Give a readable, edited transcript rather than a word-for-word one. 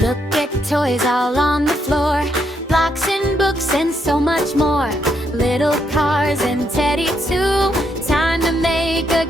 Look at toys all on the floor, blocks and books and so much more. Little cars and Teddy too. Time to make a